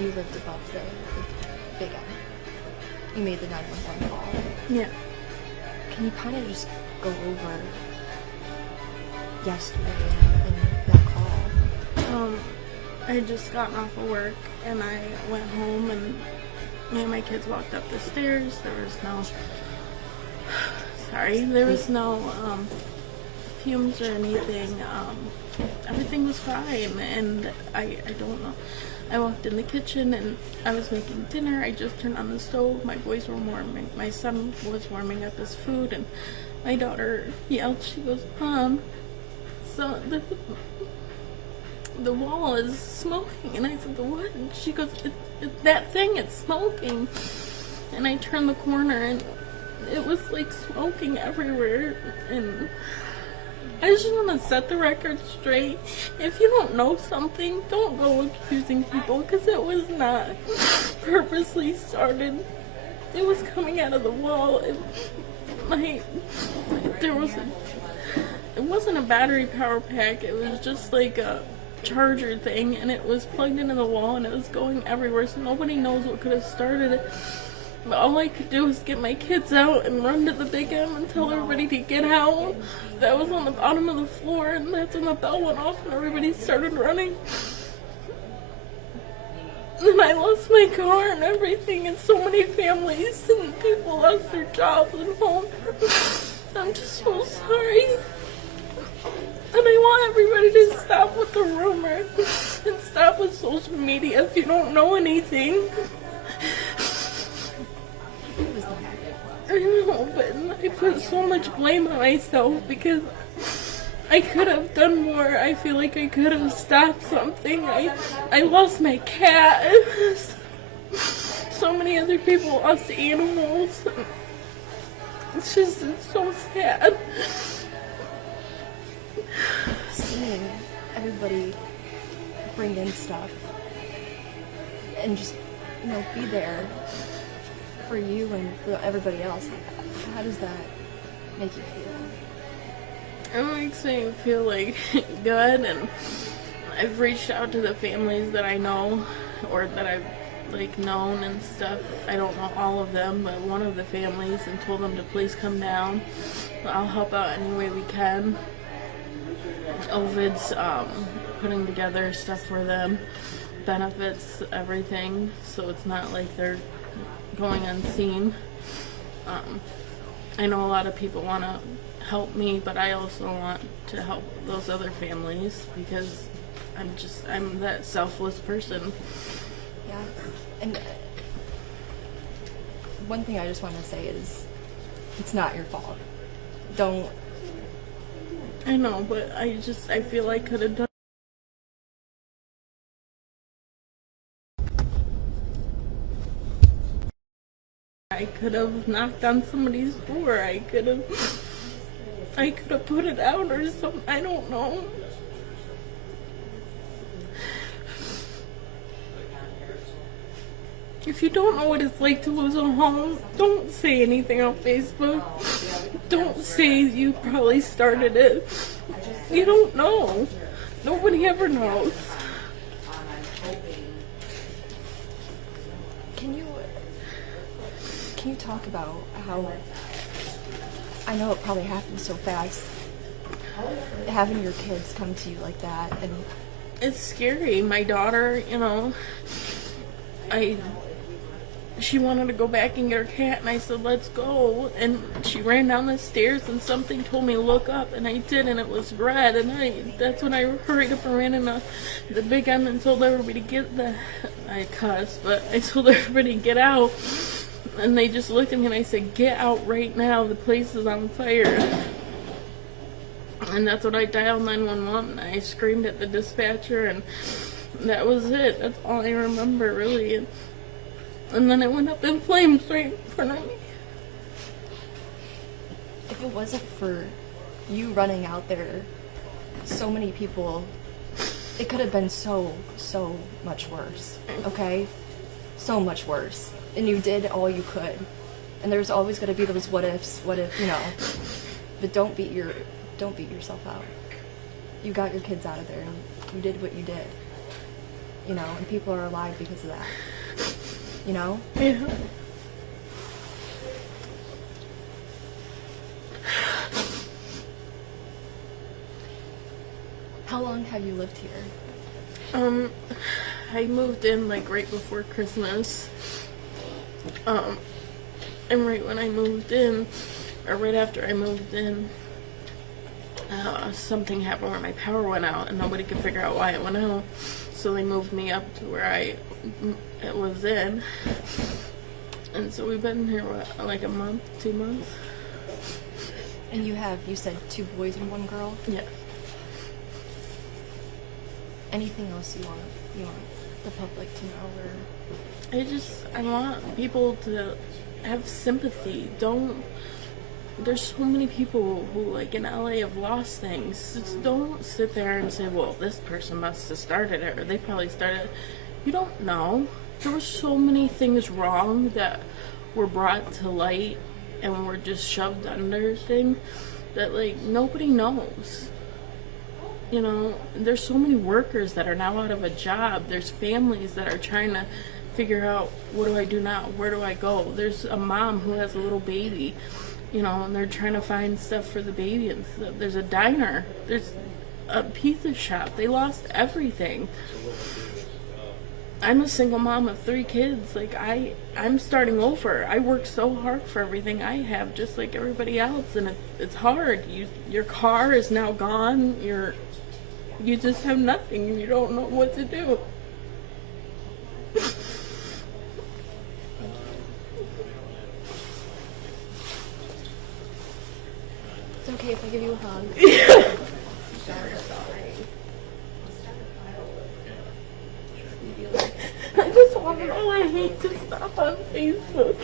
you lived above the big M. You made the 911 call. Yeah. Can you kind of just go over yesterday and that call? I had just gotten off of work and I went home and me and my kids walked up the stairs. There was no fumes or anything. Everything was fine, and I don't know. I walked in the kitchen and I was making dinner. I just turned on the stove. My boys were warming. My son was warming up his food, and my daughter yelled. She goes, "Mom, so the wall is smoking." And I said, "The what?" And she goes, that thing, it's smoking." And I turned the corner and it was like smoking everywhere. And I just want to set the record straight. If you don't know something, don't go accusing people, because it was not purposely started. It was coming out of the wall. It wasn't a battery power pack. It was just like a charger thing, and it was plugged into the wall and it was going everywhere, so nobody knows what could have started it. But all I could do was get my kids out and run to the big M and tell everybody to get out. That was on the bottom of the floor, and that's when the bell went off and everybody started running. And I lost my car and everything, and so many families and people lost their jobs and homes. I'm just so sorry. And I want everybody to stop with the rumor and stop with social media if you don't know anything. I know, but I put so much blame on myself because I could have done more. I feel like I could have stopped something. I lost my cat. So many other people lost animals. It's so sad. Seeing everybody bring in stuff and just, be there for you and for everybody else, how does that make you feel? It makes me feel like good, and I've reached out to the families that I know or that I've known and stuff. I don't know all of them, but one of the families, and told them to please come down. I'll help out any way we can. Ovid's putting together stuff for them, benefits, everything, so it's not like they're going unseen. I know a lot of people want to help me, but I also want to help those other families because I'm that selfless person. Yeah, and one thing I just want to say is it's not your fault. Don't. I know, but I feel I could have done. I could have knocked on somebody's door. I could have put it out or something. I don't know. If you don't know what it's like to lose a home, don't say anything on Facebook. Don't say you probably started it. You don't know. Nobody ever knows. Can you talk about how, I know it probably happened so fast, having your kids come to you like that, and it's scary. My daughter, she wanted to go back and get her cat, and I said, let's go, and she ran down the stairs, and something told me to look up, and I did, and it was red, and that's when I hurried up and ran in the big M and told everybody to I cussed, but I told everybody to get out, and they just looked at me, and I said, get out right now, the place is on fire. And that's when I dialed 911, and I screamed at the dispatcher, and that was it. That's all I remember, really. And then it went up in flames right in front of me. If it wasn't for you running out there, so many people, it could have been so much worse, okay? So much worse. And you did all you could. And there's always going to be those what ifs, but don't beat yourself out. You got your kids out of there, and you did what you did. you know, and people are alive because of that. You know? Yeah. How long have you lived here? I moved in like right before Christmas. And right when I moved in, or right after I moved in, something happened where my power went out and nobody could figure out why it went out. So they moved me up to where it was in. And so we've been here, what, like a month, 2 months? And you said 2 boys and 1 girl? Yeah. Anything else you want the public to know, or? I want people to have sympathy. There's so many people who, like, in LA have lost things. Just don't sit there and say, well, this person must have started it, or they probably started it. You don't know. There were so many things wrong that were brought to light and were just shoved under things that, like, nobody knows. You know, there's so many workers that are now out of a job. There's families that are trying to figure out, what do I do now? Where do I go? There's a mom who has a little baby, you know, and they're trying to find stuff for the baby and stuff. There's a diner. There's a pizza shop. They lost everything. I'm a single mom of 3 kids. Like, I'm starting over. I work so hard for everything I have, just like everybody else, and it's hard. Your car is now gone. You just have nothing. You don't know what to do. It's okay if I give you a hug. I just want to know I hate to stop on Facebook.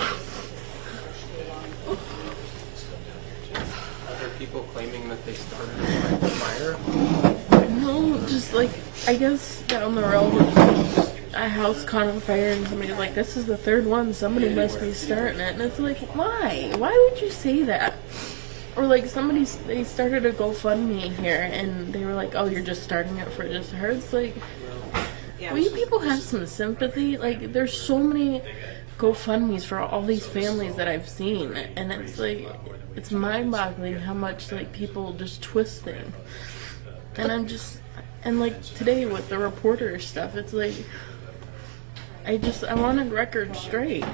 Are there people claiming that they started the fire? No, just like, I guess down the road, a house caught on fire and somebody's like, this is the 3rd one, somebody must be starting it. And it's like, why? Why would you say that? Or like they started a GoFundMe here and they were like, oh, you're just starting it for just her? It's like, will you people have some sympathy? Like, there's so many GoFundMes for all these families that I've seen, and it's like, it's mind-boggling how much, like, people just twist things. And like today with the reporter stuff, it's like, I wanted record straight.